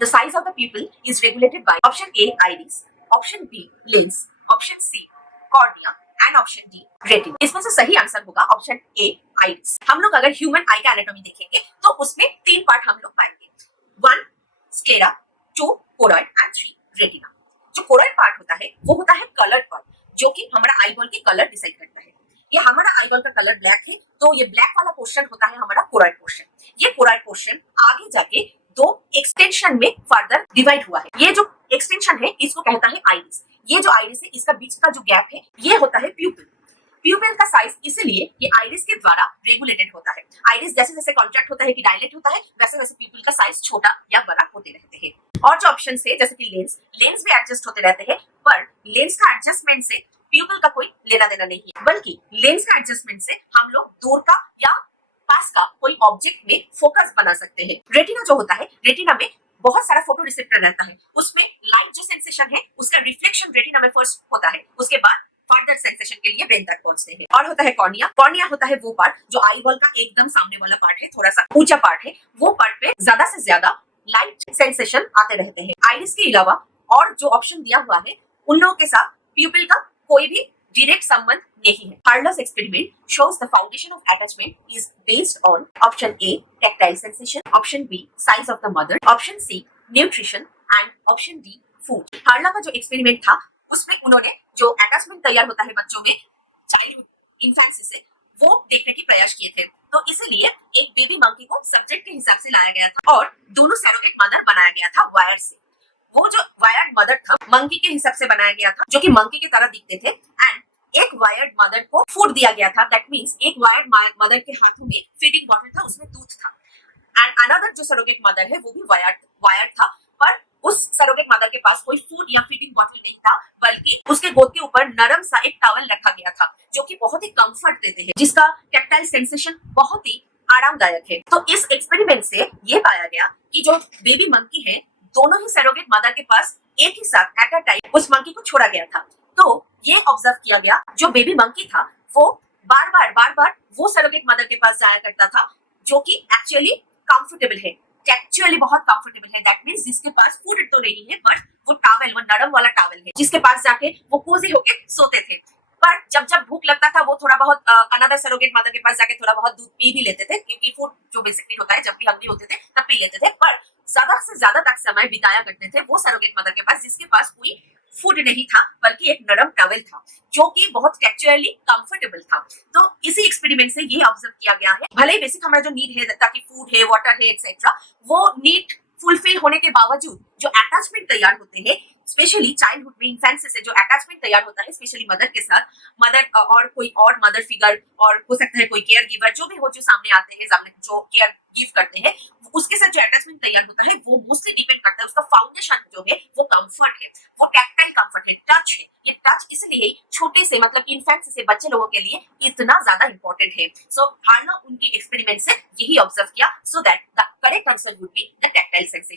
The size of the pupil is regulated by option A iris, option B lens, option C cornea and option D retina. इसमें से सही answer होगा option A iris. हम लोग अगर human आई का anatomy देखेंगे तो उसमें 3 पार्ट हम लोग पाएंगे, 1 स्क्लेरा, 2 कोरॉइड एंड 3 रेटिना। जो कोरॉइड पार्ट होता है वो होता है कलर पार्ट, जो कि हमारा आईबॉल के कलर डिसाइड करता है। ये हमारा आईबॉल का कलर ब्लैक है, तो ये ब्लैक वाला पोर्शन होता है हमारा कोरॉइड पोर्शन। ये कोरॉइड पोर्शन आगे जाके 2 एक्सटेंशन में फर्दर डिवाइड हुआ है। ये जो एक्सटेंशन है इसको कहता है आइरिस। ये जो आइरिस है इसका बीच का जो गैप है ये होता है प्यूपिल। प्यूपिल का साइज इसलिए ये आइरिस के द्वारा रेगुलेटेड होता है। आइरिस जैसे जैसे कॉन्ट्रैक्ट होता है कि डायलेट होता है वैसे वैसे प्यूपिल का साइज छोटा या बड़ा होते रहते हैं। और जो ऑप्शन है जैसे कि लेंस भी एडजस्ट होते रहते हैं, पर लेंस का एडजस्टमेंट से प्यूपिल का कोई लेना देना नहीं है, बल्कि लेंस का एडजस्टमेंट से हम लोग दूर का या पास का कोई ऑब्जेक्ट में फोकस बना सकते हैं। रेटिना जो होता है, रेटिना में बहुत सारा फोटो रिसेप्टर रहता है, उसमें लाइट जो सेंसेशन है उसका रिफ्लेक्शन रेटिना में फर्स्ट होता है, उसके बाद फर्दर सेंसेशन के लिए ब्रेन तक पहुंचते हैं। और होता है कॉर्निया। कॉर्निया होता है वो पार्ट जो आईबॉल का एकदम सामने वाला पार्ट है, थोड़ा सा ऊंचा पार्ट है, वो पार्ट पे ज्यादा से ज्यादा लाइट सेंसेशन आते रहते हैं। आइरिस के अलावा और जो ऑप्शन दिया हुआ है उन लोगों के साथ प्यूपिल का कोई भी डायरेक्ट संबंध नहीं है। Harlow's experiment shows the foundation of attachment is based on option A tactile sensation, option B size of the mother, option C nutrition and option D food। Harlow का जो एक्सपेरिमेंट था उसमें उन्होंने जो अटैचमेंट तैयार होता है बच्चों में चाइल्डहुड इन्फेंसी से, वो देखने की प्रयास किए थे। तो इसीलिए एक बेबी मंकी को सब्जेक्ट के हिसाब से लाया गया था और दोनों सरोगेट मदर बनाया गया था वायर से। वो जो वायर्ड मदर था मंकी के हिसाब से बनाया गया था, जो कि मंकी की तरह दिखते थे, एंड एक वायर्ड मदर को फूड दिया गया था। दैट मींस एक वायर्ड मदर के हाथों में फीडिंग बॉटल था, उसमें दूध था, एंड अनदर जो सरोगेट मदर है वो भी वायर्ड था, पर उस सरोगेट मदर के पास कोई फूड या फीडिंग बॉटल नहीं था, बल्कि उसके गोद के ऊपर नरम सा एक टॉवल रखा गया था जो कि बहुत ही कंफर्ट देते हैं, जिसका टैक्टाइल सेंसेशन बहुत ही आरामदायक है। तो इस एक्सपेरिमेंट से ये पाया गया कि जो बेबी मंकी है दोनों ही सरोगेट मदर के पास एक ही साथ एट अ टाइम उस मंकी को छोड़ा गया था। तो ये ऑब्जर्व किया गया जो बेबी मंकी था वो बार बार वो सरोगेट मदर के पास जाया करता था, जो कि एक्चुअली कंफर्टेबल है, टेक्चुअली बहुत कंफर्टेबल है। दैट मींस जिसके पास फूड तो नहीं है, बट वो टॉवल, वो नरम वाला टॉवल है, जिसके पास जाके वो कोजी होके सोते थे। पर जब भूख लगता था वो थोड़ा बहुत अनदर सरोगेट मदर के पास जाके थोड़ा बहुत दूध पी भी लेते थे, क्योंकि फूड जो बेसिकली होता है जब भी हंग्री होते थे तब पी लेते थे। पर ज्यादा से ज्यादा तक समय बिताया करते थे वो सरोगेट मदर के पास जिसके पास कोई फूड नहीं था, बल्कि एक नरम टॉवल था जो कि बहुत टेक्चुअली कंफर्टेबल था। तो इसी एक्सपेरिमेंट से ये ऑब्जर्व किया गया है, भले ही बेसिक हमारा जो नीड है ताकि फूड है, वाटर है एक्सेट्रा, वो नीड फुलफिल होने के बावजूद जो अटैचमेंट तैयार होते हैं, स्पेशली चाइल्डहुड में इन्फेंसी से जो अटैचमेंट तैयार होता है स्पेशली मदर के साथ, मदर और कोई और मदर फिगर और हो सकता है कोई केयर गिवर, जो भी हो जो सामने आते हैं, सामने जो केयर गिव करते हैं, उसके साथ जो अटैचमेंट तैयार होता है वो मोस्टली डिपेंड करता है, उसका फाउंडेशन जो है वो कंफर्ट है, वो टैक्टाइल कंफर्ट है, टच है। ये टच इसलिए छोटे से मतलब इन्फेंसी से बच्चे लोगों के लिए इतना ज्यादा इंपॉर्टेंट है। सो हार्लो उनकी एक्सपेरिमेंट से यही ऑब्जर्व किया, so that the correct answer would be the tactile sensation.